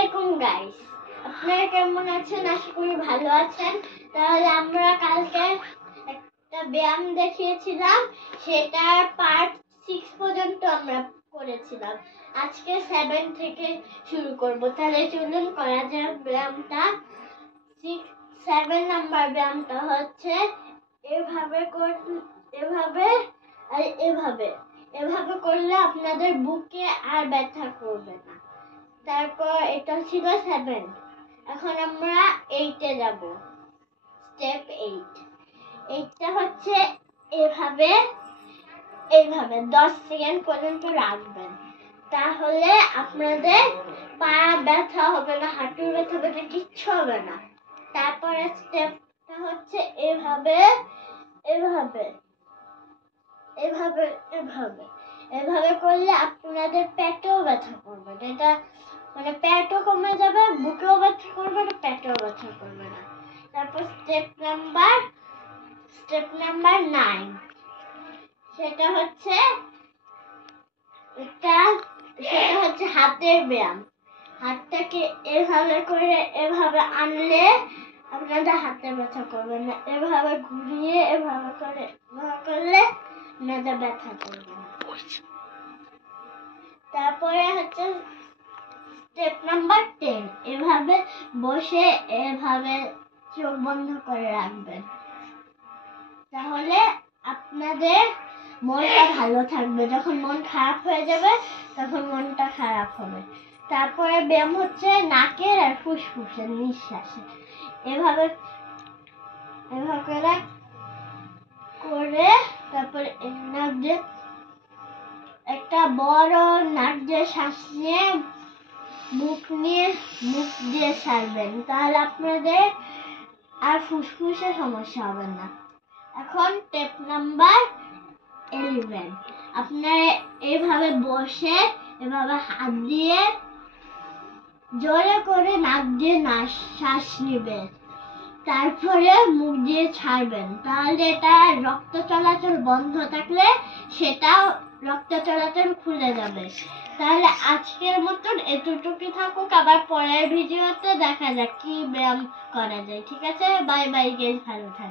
আলাইকুম গাইস, আপনারা কেমন আছেন? আশা করি ভালো আছেন। তাহলে আমরা কালকে একটা ব্যায়াম দেখিয়েছিলাম, সেটার পার্ট 6 পর্যন্ত আমরা করেছিলাম। আজকে 7 থেকে শুরু করব। তাহলে চলুন করা যাক ব্যায়ামটা। 7 নাম্বার ব্যায়ামটা হচ্ছে এভাবে এভাবে আর এভাবে এভাবে করলে আপনাদের বুকে আর ব্যথা করবে না। তারপর এটা ছিল 7। এখন আমরা 8-এ যাব। স্টেপ 8। এইটা হচ্ছে এভাবে এইভাবে 10 সেকেন্ড পর্যন্ত রাখবেন। তাহলে আপনাদের পা ব্যথা হবে না, হাঁটুর ব্যথা হবে না, কিচ্ছু হবে না। তারপরে স্টেপটা হচ্ছে এভাবে এভাবে এভাবে এভাবে এভাবে করলে আপনাদের পেটেও ব্যথা করবে না। এটা মানে পেটও কমে যাবে, বুকেও ব্যথা করবে না, পেটেও ব্যথা করবে না। তারপর স্টেপ নাম্বার 9। সেটা হচ্ছে হাতের ব্যায়াম। হাতটাকে এভাবে করে এভাবে আনলে আপনাদের হাতে ব্যথা করবে না। এভাবে ঘুরিয়ে এভাবে করলে আপনাদের ব্যথা করবে না। তারপরে হচ্ছে স্টেপ নাম্বার 10। এভাবে বসে এভাবে চোখ বন্ধ করে রাখবেন। তাহলে আপনাদের মনটা ভালো থাকবে। যখন মন খারাপ হয়ে যাবে তখন মনটা খারাপ হবে। তারপরে ব্যায়াম হচ্ছে নাকের আর ফুসফুসের নিঃশ্বাসে। এভাবে করে তারপরে নাক দিয়ে একটা বড় নাক দিয়ে শ্বাস নিয়ে মুখ দিয়ে ছাড়বেন। তাহলে আপনাদের আর ফুসফুসে সমস্যা হবে না। এখন স্টেপ নাম্বার 11। আপনারা এইভাবে বসে এভাবে হাত দিয়ে জোরে করে নাক দিয়ে শ্বাস নেবেন, তারপরে মুখ দিয়ে ছাড়বেন। তাহলে এটা রক্ত চলাচল বন্ধ থাকলে সেটাও রক্ত চলাচল খুলে যাবে। তাহলে আজকের মতন এতটুকুই থাকুক। আবার পরের ভিডিওতে দেখা যাক কি ব্যায়াম করা যায়। ঠিক আছে, বাই বাই গাইস, ভালো থাকবেন।